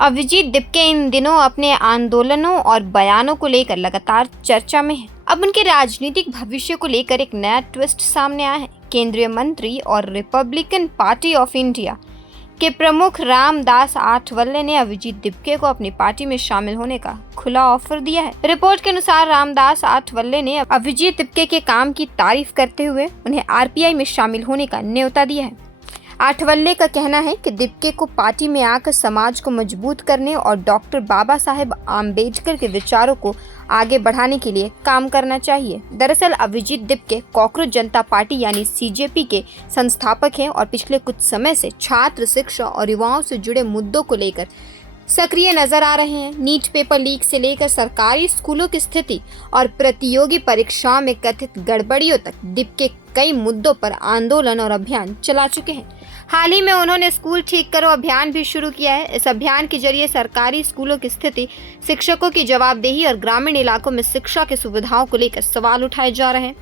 अभिजीत दिपके इन दिनों अपने आंदोलनों और बयानों को लेकर लगातार चर्चा में हैं। अब उनके राजनीतिक भविष्य को लेकर एक नया ट्विस्ट सामने आया है। केंद्रीय मंत्री और रिपब्लिकन पार्टी ऑफ इंडिया के प्रमुख रामदास आठवले ने अभिजीत दिपके को अपनी पार्टी में शामिल होने का खुला ऑफर दिया है। रिपोर्ट के अनुसार रामदास आठवले ने अभिजीत दिपके के काम की तारीफ करते हुए उन्हें आरपीआई में शामिल होने का न्योता दिया है। आठवले का कहना है कि दिपके को पार्टी में आकर समाज को मजबूत करने और डॉक्टर बाबा साहेब आम्बेडकर के विचारों को आगे बढ़ाने के लिए काम करना चाहिए। दरअसल अभिजीत दिपके कॉकरोच जनता पार्टी यानी सीजेपी के संस्थापक हैं और पिछले कुछ समय से छात्र, शिक्षा और युवाओं से जुड़े मुद्दों को लेकर सक्रिय नजर आ रहे हैं। नीट पेपर लीक से लेकर सरकारी स्कूलों की स्थिति और प्रतियोगी परीक्षाओं में कथित गड़बड़ियों तक दिपके कई मुद्दों पर आंदोलन और अभियान चला चुके हैं। हाल ही में उन्होंने स्कूल ठीक करो अभियान भी शुरू किया है। इस अभियान के जरिए सरकारी स्कूलों की स्थिति, शिक्षकों की जवाबदेही और ग्रामीण इलाकों में शिक्षा की सुविधाओं को लेकर सवाल उठाए जा रहे हैं।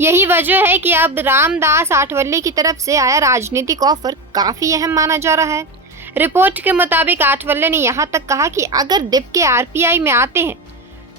यही वजह है कि अब रामदास आठवले की तरफ से आया राजनीतिक ऑफर काफी अहम माना जा रहा है। रिपोर्ट के मुताबिक आठवले ने यहाँ तक कहा कि अगर दिपके आरपीआई में आते हैं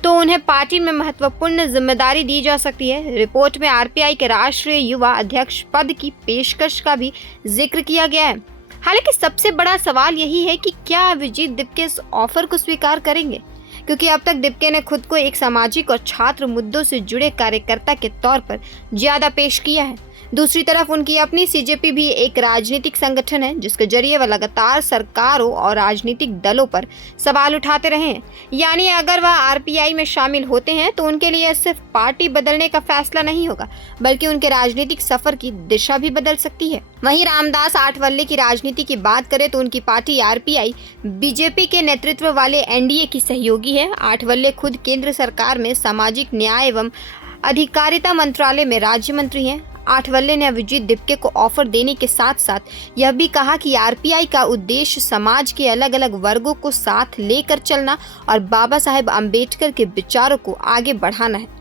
तो उन्हें पार्टी में महत्वपूर्ण जिम्मेदारी दी जा सकती है। रिपोर्ट में आरपीआई के राष्ट्रीय युवा अध्यक्ष पद की पेशकश का भी जिक्र किया गया है। हालांकि सबसे बड़ा सवाल यही है कि क्या अभिजीत दिपके इस ऑफर को स्वीकार करेंगे, क्योंकि अब तक दिपके ने खुद को एक सामाजिक और छात्र मुद्दों से जुड़े कार्यकर्ता के तौर पर ज्यादा पेश किया है। दूसरी तरफ उनकी अपनी सीजेपी भी एक राजनीतिक संगठन है जिसके जरिए वह लगातार सरकारों और राजनीतिक दलों पर सवाल उठाते रहे हैं। यानी अगर वह आरपीआई में शामिल होते हैं तो उनके लिए सिर्फ पार्टी बदलने का फैसला नहीं होगा, बल्कि उनके राजनीतिक सफर की दिशा भी बदल सकती है। वहीं रामदास आठवले की राजनीति की बात करें तो उनकी पार्टी आरपीआई बीजेपी के नेतृत्व वाले एनडीए की सहयोगी है। आठवले खुद केंद्र सरकार में सामाजिक न्याय एवं अधिकारिता मंत्रालय में राज्य मंत्री हैं। आठवले ने अभिजीत दिपके को ऑफर देने के साथ साथ यह भी कहा कि आरपीआई का उद्देश्य समाज के अलग अलग वर्गों को साथ लेकर चलना और बाबा साहेब आम्बेडकर के विचारों को आगे बढ़ाना है।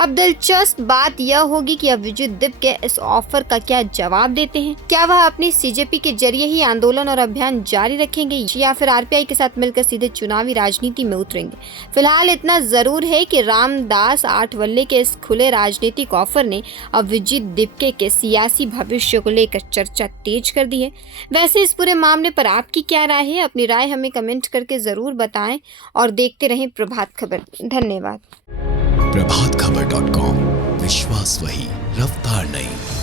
अब दिलचस्प बात यह होगी कि अभिजीत दिपके इस ऑफर का क्या जवाब देते हैं। क्या वह अपनी सीजेपी के जरिए ही आंदोलन और अभियान जारी रखेंगे या फिर आरपीआई के साथ मिलकर सीधे चुनावी राजनीति में उतरेंगे। फिलहाल इतना जरूर है कि रामदास आठवले के इस खुले राजनीतिक ऑफर ने अभिजीत दिपके के सियासी भविष्य को लेकर चर्चा तेज कर दी है। वैसे इस पूरे मामले पर आपकी क्या राय है? अपनी राय हमें कमेंट करके जरूर बताएं और देखते रहें प्रभात खबर। धन्यवाद। प्रभातखबर.com, विश्वास वही, रफ्तार नहीं।